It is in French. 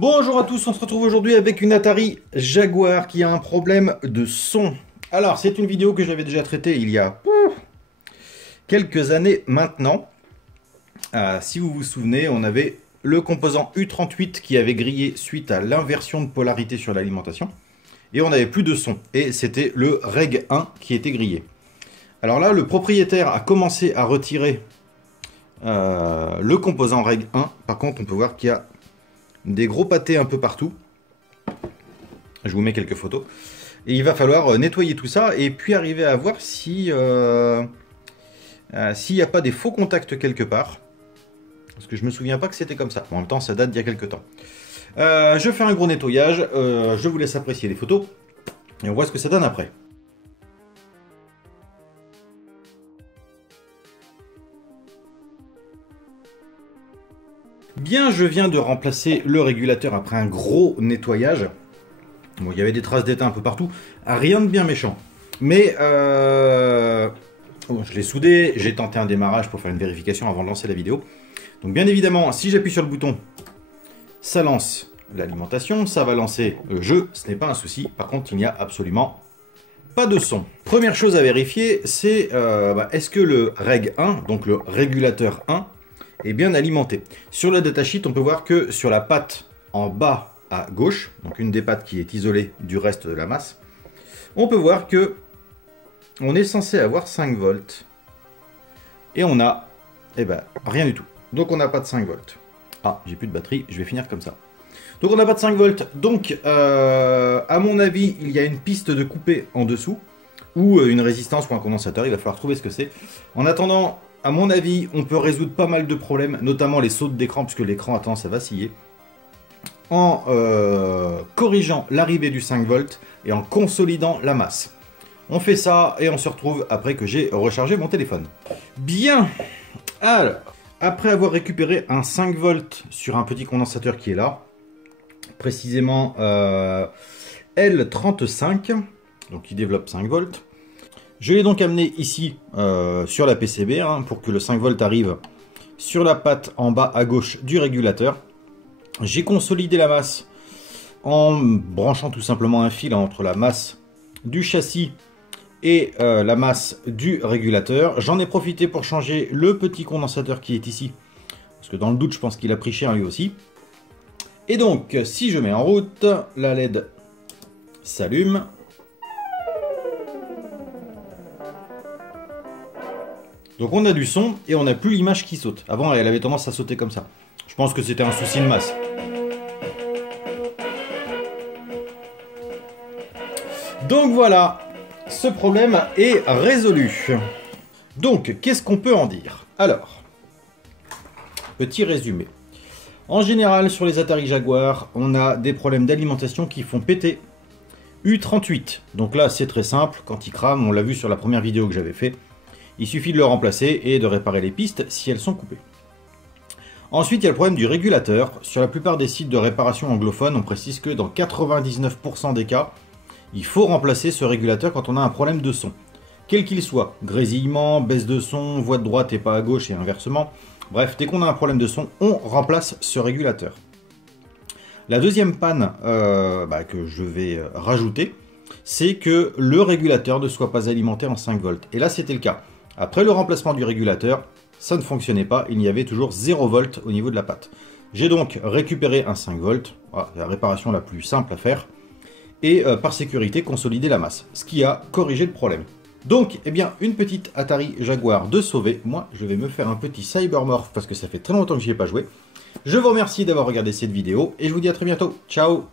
Bonjour à tous, on se retrouve aujourd'hui avec une Atari Jaguar qui a un problème de son. Alors, c'est une vidéo que j'avais déjà traitée il y a quelques années maintenant. Si vous vous souvenez, on avait le composant U38 qui avait grillé suite à l'inversion de polarité sur l'alimentation. Et on n'avait plus de son. Et c'était le Reg 1 qui était grillé. Alors là, le propriétaire a commencé à retirer le composant Reg 1. Par contre, on peut voir qu'il y a des gros pâtés un peu partout. Je vous mets quelques photos. Et il va falloir nettoyer tout ça et puis arriver à voir si s'il n'y a pas des faux contacts quelque part. Parce que je me souviens pas que c'était comme ça. En même temps, ça date d'il y a quelques temps. Je fais un gros nettoyage. Je vous laisse apprécier les photos. Et on voit ce que ça donne après. Bien, je viens de remplacer le régulateur après un gros nettoyage. Bon, il y avait des traces d'étain un peu partout. Rien de bien méchant. Mais bon, je l'ai soudé. J'ai tenté un démarrage pour faire une vérification avant de lancer la vidéo. Donc bien évidemment, si j'appuie sur le bouton, ça lance l'alimentation. Ça va lancer le jeu. Ce n'est pas un souci. Par contre, il n'y a absolument pas de son. Première chose à vérifier, c'est est-ce que le Reg 1, donc le régulateur 1, est bien alimenté. Sur le datasheet, on peut voir que sur la patte en bas à gauche, donc une des pattes qui est isolée du reste de la masse, on peut voir que on est censé avoir 5 volts. Et on a, rien du tout. Donc on n'a pas de 5 volts. Ah, j'ai plus de batterie, je vais finir comme ça. Donc on n'a pas de 5 volts. Donc, à mon avis, il y a une piste de coupé en dessous, ou une résistance ou un condensateur, il va falloir trouver ce que c'est. En attendant, à mon avis, on peut résoudre pas mal de problèmes, notamment les sautes d'écran, puisque l'écran a tendance à vaciller, en corrigeant l'arrivée du 5 volts et en consolidant la masse. On fait ça et on se retrouve après que j'ai rechargé mon téléphone. Bien. Alors, après avoir récupéré un 5 volts sur un petit condensateur qui est là, précisément L35, donc qui développe 5 volts, je l'ai donc amené ici sur la PCB pour que le 5 volts arrive sur la patte en bas à gauche du régulateur. J'ai consolidé la masse en branchant tout simplement un fil entre la masse du châssis et la masse du régulateur. J'en ai profité pour changer le petit condensateur qui est ici, parce que dans le doute je pense qu'il a pris cher lui aussi. Et donc si je mets en route, la LED s'allume. Donc on a du son et on n'a plus l'image qui saute. Avant elle avait tendance à sauter comme ça. Je pense que c'était un souci de masse. Donc voilà, ce problème est résolu. Donc qu'est-ce qu'on peut en dire? Alors, petit résumé. En général sur les Atari Jaguar, on a des problèmes d'alimentation qui font péter U38. Donc là c'est très simple, quand il crame, on l'a vu sur la première vidéo que j'avais fait. Il suffit de le remplacer et de réparer les pistes si elles sont coupées. Ensuite, il y a le problème du régulateur. Sur la plupart des sites de réparation anglophones, on précise que dans 99% des cas, il faut remplacer ce régulateur quand on a un problème de son. Quel qu'il soit, grésillement, baisse de son, voix de droite et pas à gauche et inversement. Bref, dès qu'on a un problème de son, on remplace ce régulateur. La deuxième panne que je vais rajouter, c'est que le régulateur ne soit pas alimenté en 5 volts. Et là, c'était le cas. Après le remplacement du régulateur, ça ne fonctionnait pas, il y avait toujours 0 volt au niveau de la patte. J'ai donc récupéré un 5 volts, voilà, la réparation la plus simple à faire, et par sécurité consolider la masse, ce qui a corrigé le problème. Donc, eh bien, une petite Atari Jaguar de sauver. Moi, je vais me faire un petit Cybermorph parce que ça fait très longtemps que j'y ai pas joué. Je vous remercie d'avoir regardé cette vidéo et je vous dis à très bientôt. Ciao!